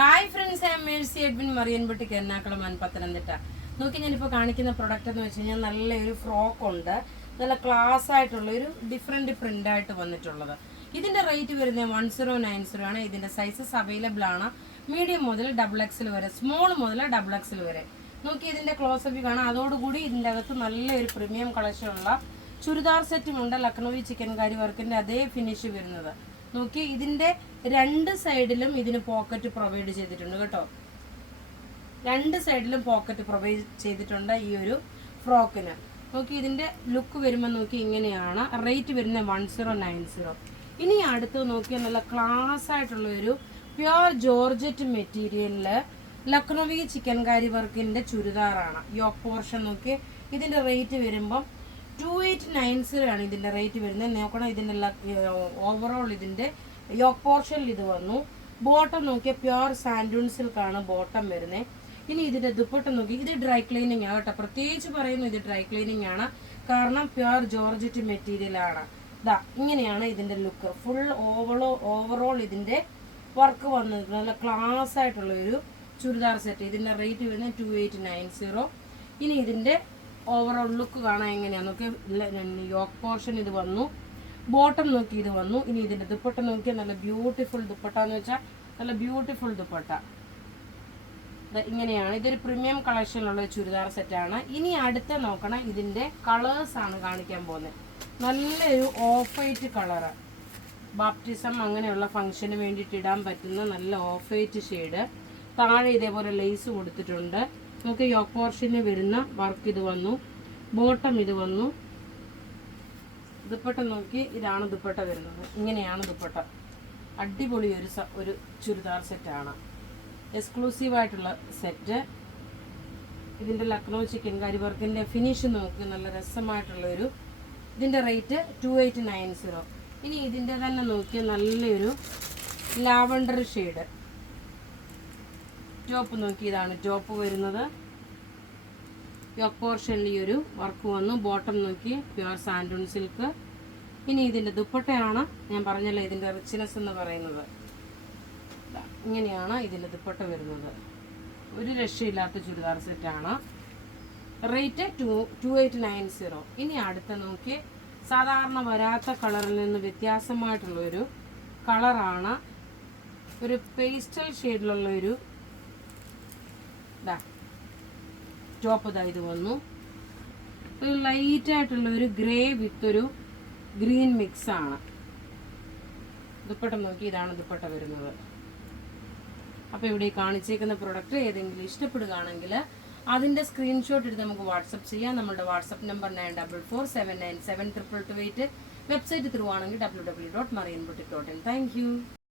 Hi friends, I am Mercy Edwin Marian boutique Ernakulam Pathanamthitta. നോക്കി ഞാനിപ്പോൾ കാണിക്കുന്ന പ്രൊഡക്റ്റ് എന്ന് വെച്ച് കഴിഞ്ഞാൽ നല്ലൊരു ഫ്രോക്ക് ഉണ്ട്. നല്ല ക്ലാസ് ആയിട്ടുള്ള ഒരു ഡിഫറെൻറ്റ് പ്രിൻ്റായിട്ട് വന്നിട്ടുള്ളത്. ഇതിൻ്റെ റേറ്റ് വരുന്നത് 1090 ആണ്. ഇതിൻ്റെ സൈസസ് അവൈലബിൾ ആണ്. മീഡിയം മുതൽ XXL വരെ, സ്മോൾ മുതൽ XXL വരെ. നോക്കി ഇതിൻ്റെ ക്ലോസപ്പ് കാണാം. അതോടുകൂടി ഇതിൻ്റെ അകത്ത് നല്ലൊരു പ്രീമിയം കളക്ഷനുള്ള ചുരിദാർ സെറ്റുമുണ്ട്. ലക്നൗവി ചിക്കൻകാരി വർക്കിൻ്റെ അതേ ഫിനിഷ് വരുന്നത്. നോക്കി ഇതിൻ്റെ രണ്ട് സൈഡിലും ഇതിന് പോക്കറ്റ് പ്രൊവൈഡ് ചെയ്തിട്ടുണ്ട് കേട്ടോ. രണ്ട് സൈഡിലും പോക്കറ്റ് പ്രൊവൈഡ് ചെയ്തിട്ടുണ്ട് ഈ ഒരു ഫ്രോക്കിന്. നോക്കി ഇതിൻ്റെ ലുക്ക് വരുമ്പോൾ നോക്കി ഇങ്ങനെയാണ്. റേറ്റ് വരുന്നത് 1090. ഇനി അടുത്ത് നോക്കിയാൽ നല്ല ക്ലാസ് ആയിട്ടുള്ള ഒരു പ്യുവർ ജോർജറ്റ് മെറ്റീരിയലിൽ ലക്നൗവി ചിക്കൻകാരി വർക്കിൻ്റെ ചുരിദാറാണ്. യോക്ക് പോർഷൻ നോക്കി ഇതിൻ്റെ റേറ്റ് വരുമ്പം 2890 ആണ് ഇതിൻ്റെ റേറ്റ് വരുന്നത്. നോക്കണം ഇതിൻ്റെ ഓവറോൾ ഇതിൻ്റെ യോക്ക് പോർഷനിൽ ഇത് വന്നു. ബോട്ടം നോക്കിയാൽ പ്യുവർ സാൻഡൂൺ സിൽക്കാണ് ബോട്ടം വരുന്നത്. ഇനി ഇതിൻ്റെ ദുപ്പട്ട നോക്കി, ഇത് ഡ്രൈ ക്ലീനിങ് ആണ് കേട്ടോ. പ്രത്യേകിച്ച് പറയുന്നു ഇത് ഡ്രൈ ക്ലീനിങ് ആണ്, കാരണം പ്യുവർ ജോർജറ്റ് മെറ്റീരിയൽ ആണ്. ഇതാ ഇങ്ങനെയാണ് ഇതിൻ്റെ ലുക്ക്. ഫുൾ ഓവറോൾ ഇതിൻ്റെ വർക്ക് വന്നിട്ടുണ്ട്. നല്ല ക്ലാസ് ആയിട്ടുള്ള ഒരു ചുരിദാർ സെറ്റ്. ഇതിൻ്റെ റേറ്റ് വരുന്നത് 2890. ഇനി ഇതിൻ്റെ ഓവറോൾ ലുക്ക് കാണാൻ എങ്ങനെയാണ് നോക്കി. യോക്ക് പോർഷൻ ഇത് വന്നു, ബോട്ടം നോക്കി ഇത് വന്നു. ഇനി ഇതിൻ്റെ ദുപ്പട്ട നോക്കിയാൽ നല്ല ബ്യൂട്ടിഫുൾ ദുപ്പട്ട എന്ന് വെച്ചാൽ നല്ല ബ്യൂട്ടിഫുൾ ദുപ്പട്ട. ഇങ്ങനെയാണ്. ഇതൊരു പ്രീമിയം കളക്ഷനിലുള്ള ചുരിദാർ സെറ്റാണ്. ഇനി അടുത്ത നോക്കണം, ഇതിൻ്റെ കളേഴ്സ് ആണ് കാണിക്കാൻ പോകുന്നത്. നല്ലൊരു ഓഫ് വൈറ്റ് കളറ്, ബാപ്റ്റിസം അങ്ങനെയുള്ള ഫംഗ്ഷന് വേണ്ടിയിട്ട് ഇടാൻ പറ്റുന്ന നല്ല ഓഫ് വൈറ്റ് ഷെയ്ഡ്. താഴെ ഇതേപോലെ ലേസ് കൊടുത്തിട്ടുണ്ട്. നമുക്ക് യോക്ക് പോർഷന് വരുന്ന വർക്ക് ഇത് വന്നു, ബോട്ടം ഇത് വന്നു. ദുപ്പട്ട നോക്കി, ഇതാണ് ദുപ്പട്ട വരുന്നത്. ഇങ്ങനെയാണ് ദുപ്പട്ട. അടിപൊളി ഒരു ചുരിദാർ സെറ്റാണ്, എക്സ്ക്ലൂസീവായിട്ടുള്ള സെറ്റ്. ഇതിൻ്റെ ലക്നൗ ചിക്കൻകാരി വർക്കിൻ്റെ ഫിനിഷ് നോക്കി നല്ല രസമായിട്ടുള്ളൊരു. ഇതിൻ്റെ റേറ്റ് 2890. ഇനി ഇതിൻ്റെ തന്നെ നോക്കിയാൽ നല്ലൊരു ലാവണ്ടർ ഷെയ്ഡ്. ടോപ്പ് നോക്കി, ഇതാണ് ടോപ്പ് വരുന്നത്. യോക്ക് പോർഷനിൽ ഈ ഒരു വർക്ക് വന്നു. ബോട്ടം നോക്കി പ്യുവർ സാൻഡൂൺ സിൽക്ക്. ഇനി ഇതിൻ്റെ ദുപ്പട്ടയാണ് ഞാൻ പറഞ്ഞല്ലോ ഇതിൻ്റെ റിച്ച്നെസ് എന്ന് പറയുന്നത്. ഇങ്ങനെയാണ് ഇതിൻ്റെ ദുപ്പട്ട വരുന്നത്. ഒരു രക്ഷയില്ലാത്ത ചുരിദാർ സെറ്റാണ്. റേറ്റ് 2890. ഇനി അടുത്ത നോക്കി, സാധാരണ വരാത്ത കളറിൽ നിന്ന് വ്യത്യാസമായിട്ടുള്ളൊരു കളറാണ്. ഒരു പേസ്റ്റൽ ഷെയ്ഡിലുള്ളൊരു ടോപ്പ് ഇതാ ഇത് വന്നു. ഒരു ലൈറ്റ് ആയിട്ടുള്ള ഒരു ഗ്രേ വിത്ത് ഒരു ഗ്രീൻ മിക്സ് ആണ്. ദുപ്പട്ട നോക്കി, ഇതാണ് ദുപ്പട്ട വരുന്നത്. അപ്പോൾ ഇവിടെ കാണിച്ചേക്കുന്ന പ്രൊഡക്റ്റ് ഏതെങ്കിലും ഇഷ്ടപ്പെടുകയാണെങ്കിൽ അതിൻ്റെ സ്ക്രീൻഷോട്ട് എടുത്ത് നമുക്ക് വാട്സപ്പ് ചെയ്യാം. നമ്മുടെ വാട്സപ്പ് നമ്പർ 9447972228. വെബ്സൈറ്റ് ത്രൂ ആണെങ്കിൽ www.marianboutique.in. Thank you.